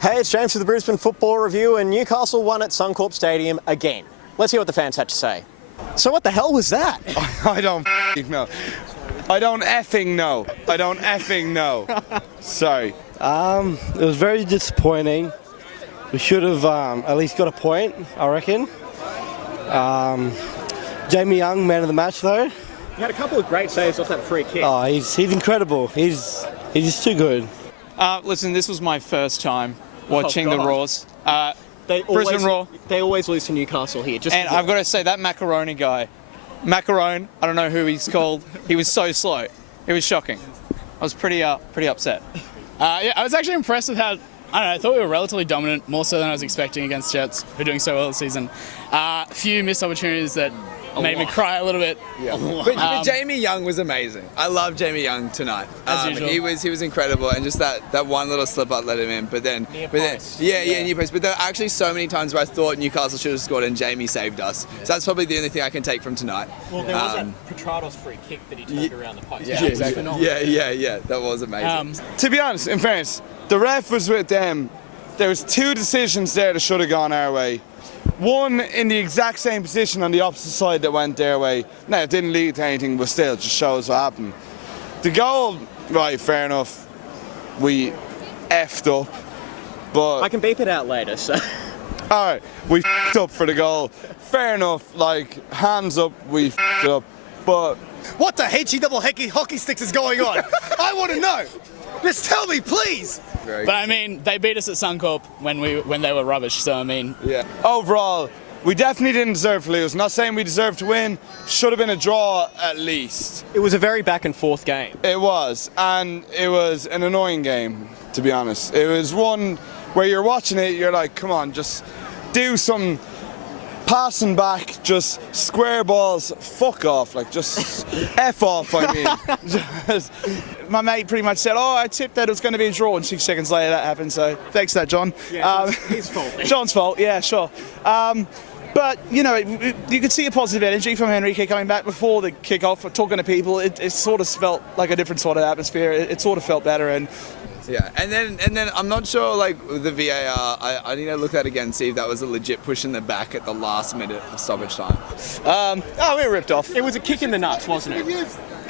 Hey, it's James for the Brisbane Football Review, and Newcastle won at Suncorp Stadium again. Let's hear what the fans had to say. So what the hell was that? I don't know. I don't effing know. Sorry. It was very disappointing. We should have at least got a point, I reckon. Jamie Young, man of the match, though. He had a couple of great saves off that free kick. Oh, he's incredible. He's just too good. Listen, this was my first time watching the Raws. Brisbane Raw. They always lose to Newcastle here. And I've got to say, that Macaroni guy, I don't know who he's called, he was so slow. It was shocking. I was pretty upset. Yeah, I was actually impressed with how, I thought we were relatively dominant, more so than I was expecting against Jets, who are doing so well this season. A few missed opportunities that made me cry a little bit. Yeah. But Jamie Young was amazing. I love Jamie Young tonight. As usual. He was incredible, and just that one little slip up let him in. But then, near post. But there were actually so many times where I thought Newcastle should have scored and Jamie saved us. Yeah. So that's probably the only thing I can take from tonight. Well, there was that Petrados free kick that he turned around the post. Yeah, exactly. Yeah. That was amazing. To be honest, in fairness, the ref was with them. There was two decisions there that should have gone our way. One in the exact same position on the opposite side that went their way. Now, it didn't lead to anything, but still, it just shows what happened. The goal, right, fair enough, we effed up, but... I can beep it out later, so... Alright, we f***ed up for the goal. Fair enough, like, hands up, we f***ed up, but... What the hockey sticks is going on? I want to know! Just tell me, please! But I mean, they beat us at Suncorp when they were rubbish, so I mean... Yeah. Overall, we definitely didn't deserve to lose. Not saying we deserved to win. Should have been a draw at least. It was a very back and forth game. It was, and it was an annoying game, to be honest. It was one where you're watching it, you're like, come on, just do some passing back, just square balls, fuck off, like just F off, I mean. My mate pretty much said, I tipped that it was going to be a draw, and 6 seconds later that happened, so thanks for that, John. Yeah, it's his fault. John's fault, yeah, sure. But, you know, you could see a positive energy from Enrique coming back before the kick-off, talking to people. It sort of felt like a different sort of atmosphere. It sort of felt better, and... Yeah, and then I'm not sure, like, the VAR, I need to look at it again, see if that was a legit push in the back at the last minute of stoppage time. We were ripped off. It was a kick in the nuts, wasn't it?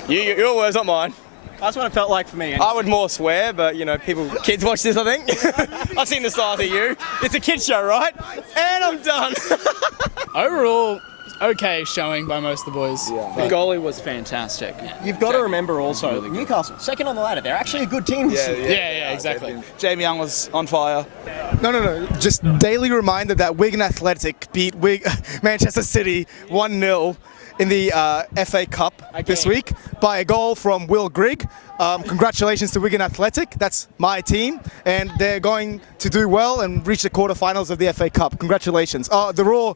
Your words, not mine. That's what it felt like for me. I would more swear, but, you know, kids watch this, I think. I've seen the size of you. It's a kid's show, right? And I'm done. Overall, okay showing by most of the boys. Yeah. The goalie was fantastic. You've got to remember also, Newcastle, second on the ladder. They're actually a good team this year. Yeah, exactly. Jamie Young was on fire. No. Just daily reminder that Wigan Athletic beat Manchester City 1-0 in the FA Cup this week by a goal from Will Grigg. Congratulations to Wigan Athletic. That's my team, and they're going to do well and reach the quarterfinals of the FA Cup. Congratulations. The Raw.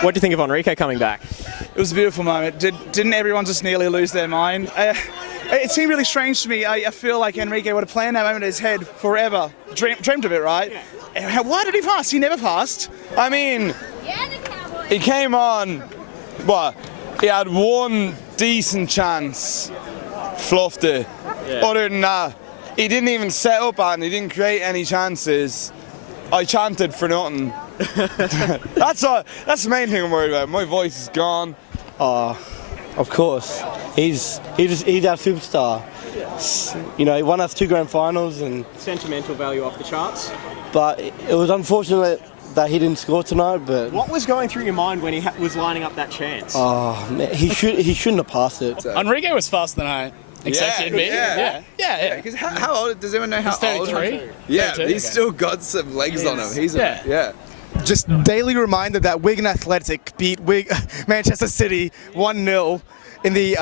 What do you think of Enrique coming back? It was a beautiful moment. Didn't everyone just nearly lose their mind? It seemed really strange to me. I feel like Enrique would have planned that moment in his head forever. Dreamed of it, right? Yeah. Why did he pass? He never passed. I mean, he came on, he had one decent chance, fluffed it. Yeah. Other than that, he didn't even set up and he didn't create any chances. I chanted for nothing. That's the main thing I'm worried about. My voice is gone. Of course. He's our superstar. You know, he won us 2 grand finals, and Sentimental value off the charts. but it was unfortunate that he didn't score tonight. But what was going through your mind when he was lining up that chance? Man, he shouldn't have passed it. Enrique was faster than I expected to be. Yeah. Because how old? Does anyone know how old? 33. Yeah, 32, he's still got some legs on him. He's Just daily reminder that Wigan Athletic beat Manchester City 1-0 in the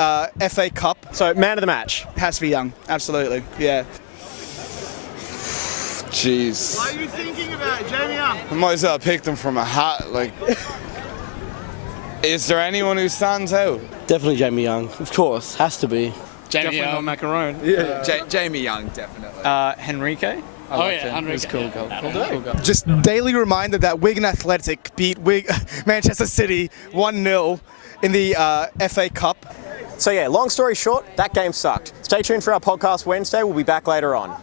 FA Cup. So, man of the match. Has to be Young, absolutely, yeah. Jeez. What are you thinking about it, Jamie Young? I might as well pick them from a hat, like... Is there anyone who stands out? Definitely Jamie Young, of course, has to be. Jamie Young. Macaron. Yeah. Jamie Young, definitely. Henrique. Enrique. Cool goal. Just daily reminder that Wigan Athletic beat Manchester City 1-0 in the FA Cup. So yeah, long story short, that game sucked. Stay tuned for our podcast Wednesday. We'll be back later on.